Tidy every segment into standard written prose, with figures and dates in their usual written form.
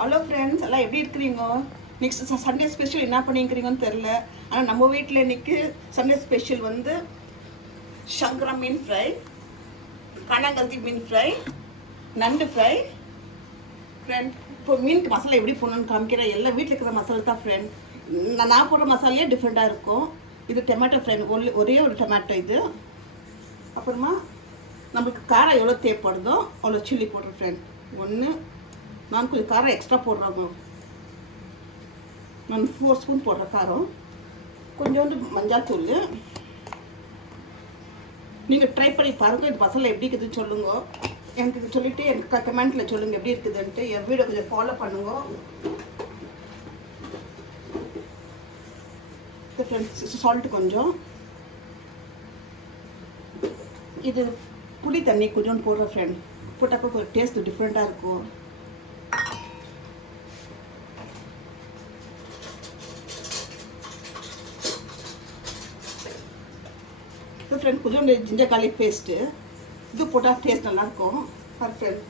Hello friends, எல்லாம் எப்படி இருக்கிறீங்க? நெக்ஸ்ட் சண்டே ஸ்பெஷல் என்ன பண்ணிக்கிறீங்கன்னு தெரில. ஆனால் நம்ம வீட்டில் இன்றைக்கி சண்டே ஸ்பெஷல் வந்து சங்கரா மீன் ஃப்ரை, கனகல்தி மீன் ஃப்ரை, நண்டு ஃப்ரை. ஃப்ரெண்ட், இப்போ மீனுக்கு மசாலா எப்படி போடணும்னு காமிக்கிறேன். எல்லாம் வீட்டில் இருக்கிற மசாலா தான் ஃப்ரெண்ட். நான் போடுற மசாலையே டிஃப்ரெண்ட்டாக இருக்கும். இது டொமேட்டோ ஃப்ரெண்ட், ஒரே ஒரு டொமேட்டோ இது. அப்புறமா நம்மளுக்கு காரம் எவ்வளோ தேவைப்படுதோ அவ்வளோ சில்லி போடுறேன் ஃப்ரெண்ட். ஒன்று நான் கொஞ்சம் காரம் எக்ஸ்ட்ரா போடுறாங்க. நான் 4 ஸ்பூன் போடுறேன் காரம். கொஞ்சோண்டு மஞ்சள் தூள். நீங்கள் ட்ரை பண்ணி பாருங்கள். இது மசாலா எப்படி இருக்குதுன்னு சொல்லுங்க. எனக்கு இது சொல்லிவிட்டு எனக்கு கமெண்ட்டில் சொல்லுங்கள் எப்படி இருக்குதுன்ட்டு. என் வீடியோ கொஞ்சம் ஃபாலோ பண்ணுங்க ஃப்ரெண்ட்ஸ். சால்ட்டு கொஞ்சம், இது புளி தண்ணி கொஞ்சோண்டு போடுறேன் ஃப்ரெண்ட். போட்டாக்கா கொஞ்சம் டேஸ்ட் டிஃப்ரெண்ட்டாக இருக்கும். ஃப்ரெண்ட் கொஞ்சோண்டு ஜிஞ்சர் கார்லிக் பேஸ்ட்டு இது போட்டால் டேஸ்ட் நல்லாயிருக்கும். ஃப்ரெண்ட்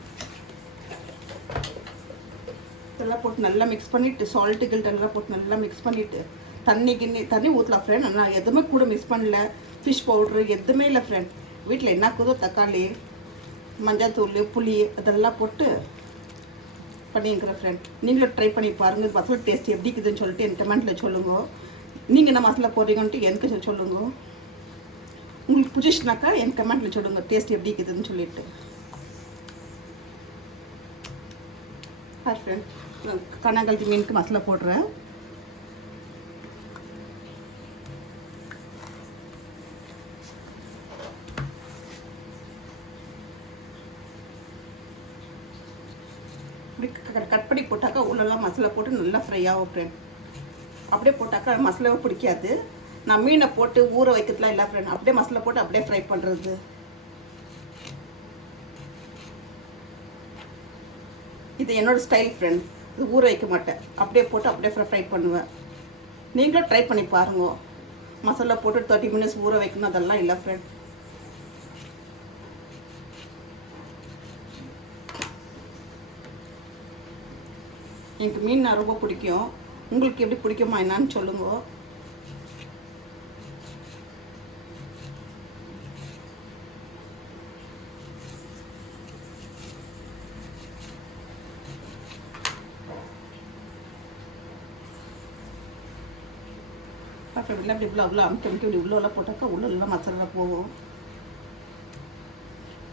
இதெல்லாம் போட்டு நல்லா மிக்ஸ் பண்ணிவிட்டு, சால்ட்டு கில்ட் எல்லாம் போட்டு நல்லா மிக்ஸ் பண்ணிவிட்டு தண்ணி ஊற்றலாம் ஃப்ரெண்ட். நான் எதுவுமே கூட மிக்ஸ் பண்ணல. ஃபிஷ் பவுட்ரு எதுவுமே இல்லை ஃப்ரெண்ட். வீட்டில் என்ன இருக்குதோ தக்காளி, மஞ்சள் தூள், புளி அதெல்லாம் போட்டு பண்ணிக்கிறேன் ஃப்ரெண்ட். நீங்களும் ட்ரை பண்ணி பாருங்கள். மசாலா டேஸ்ட் எப்படி இருக்குதுன்னு சொல்லிட்டு எனக்கு கமெண்ட்டில் சொல்லுங்க. நீங்கள் என்ன மசாலா போடுறீங்கன்ட்டு எனக்கு சொல்லுங்க. உங்களுக்கு பிடிச்சிச்சுனாக்கா என் கமெண்ட்டில் சொல்லுங்கள் டேஸ்ட் எப்படி இருக்குதுன்னு சொல்லிட்டு. ஃப்ரெண்ட், கனகல்தி மீனுக்கு மசாலா போடுறேன். கட் பண்ணி போட்டாக்கா உள்ளெல்லாம் மசாலா போட்டு நல்லா ஃப்ரை ஆகும் ஃப்ரெண்ட். அப்படியே போட்டாக்கா மசாலாவை பிடிக்காது. நான் மீனை போட்டு ஊற வைக்கிறதுலாம் இல்லை ஃப்ரெண்ட். அப்படியே மசாலா போட்டு அப்படியே ஃப்ரை பண்ணுறது. இது என்னோடய ஸ்டைல் ஃப்ரெண்ட். இது ஊற வைக்க மாட்டேன், அப்படியே போட்டு அப்படியே ஃப்ரை பண்ணுவேன். நீங்களும் ட்ரை பண்ணி பாருங்க. மசாலா போட்டு 30 மினிட்ஸ் ஊற வைக்கணும் அதெல்லாம் இல்லை ஃப்ரெண்ட். எனக்கு மீன் நான் ரொம்ப பிடிக்கும். உங்களுக்கு எப்படி பிடிக்குமா என்னான்னு சொல்லுங்க. அப்படிலாம் அப்படி இவ்வளோ அமுக்கி இப்படி உள்ளெல்லாம் போட்டாக்கா உள்ளெல்லாம் மசாலா போகும்.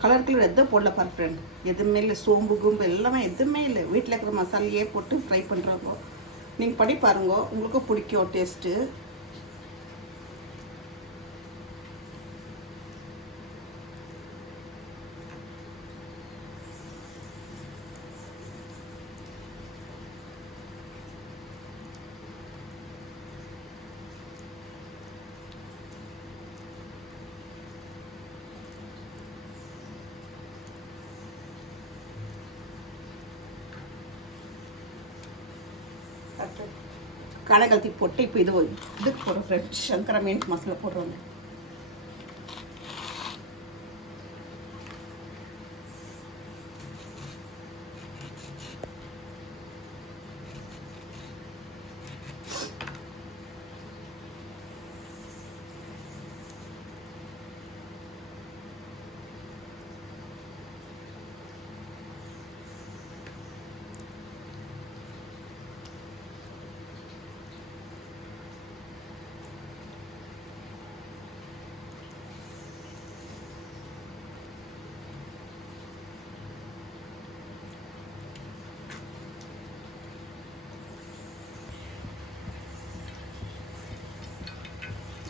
கலர் எதுவும் போடல பாரு ஃப்ரெண்ட். எதுவுமே இல்லை, சோம்பு கும்பு எல்லாமே எதுவுமே இல்லை. வீட்டில் இருக்கிற மசாலையே போட்டு ஃப்ரை பண்ணுறாங்க. நீங்கள் பண்ணி பாருங்க, உங்களுக்கும் பிடிக்கும் டேஸ்ட்டு. கனகல்தி போட்டு இப்போ இதுக்கு போடுறோம் ஃப்ரெண்ட். சங்கரா மீன் மசாலா போடுறோங்க.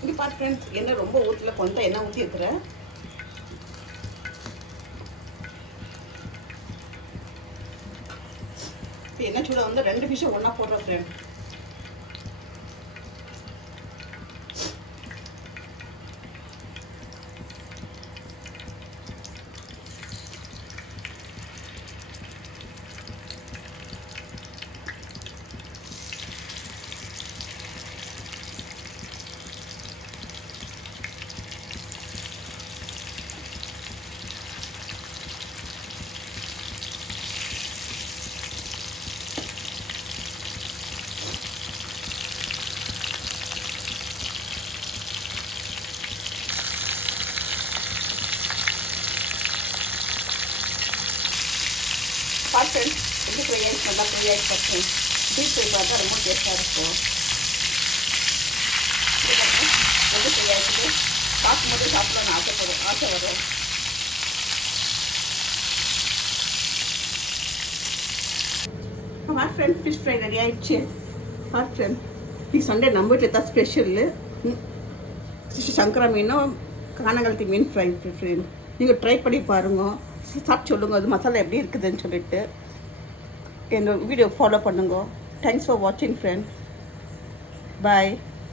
இங்கே பார்த்து ஃப்ரெண்ட்ஸ், எண்ணெய் ரொம்ப ஊற்றல, கொஞ்சம் எண்ணெய் ஊற்றி இருக்கிறேன். இப்போ எண்ணெய் சூட வந்து 2 ஃபிஷ்ஷை ஒன்றா போடுறேன் ஃப்ரெண்ட். பார்த்தேன் எப்படி ஃப்ரை ஆகிடுச்சு, நல்லா ஃப்ரை ஆகிடுச்சு பார்த்தேன். டீப் ஃப்ரை பார்த்தா ரொம்ப டேஸ்ட்டாக இருக்கும். ரொம்ப ஃப்ரை ஆகிடுச்சு, சாப்பிடும்போது சாப்பிடலான்னு ஆசை வரும். Hot friend fish fry ready ஆகிடுச்சு. ஹாட் ஃப்ரெண்ட் ಈ ಸಂಡೇ ನಮ್ಮ வீட்டில் தான் ஸ்பெஷல்லு சங்கரா மீனும் காணங்கலத்தி மீன் ஃப்ரை ஃப்ரெண்ட். நீங்கள் ட்ரை பண்ணி பாருங்க, சாப்பிட்டு சொல்லுங்கள் அது மசாலா எப்படி இருக்குதுன்னு சொல்லிட்டு. என்னோட வீடியோ ஃபாலோ பண்ணுங்க. தேங்க்ஸ் ஃபார் வாட்சிங் ஃப்ரெண்ட். பாய்.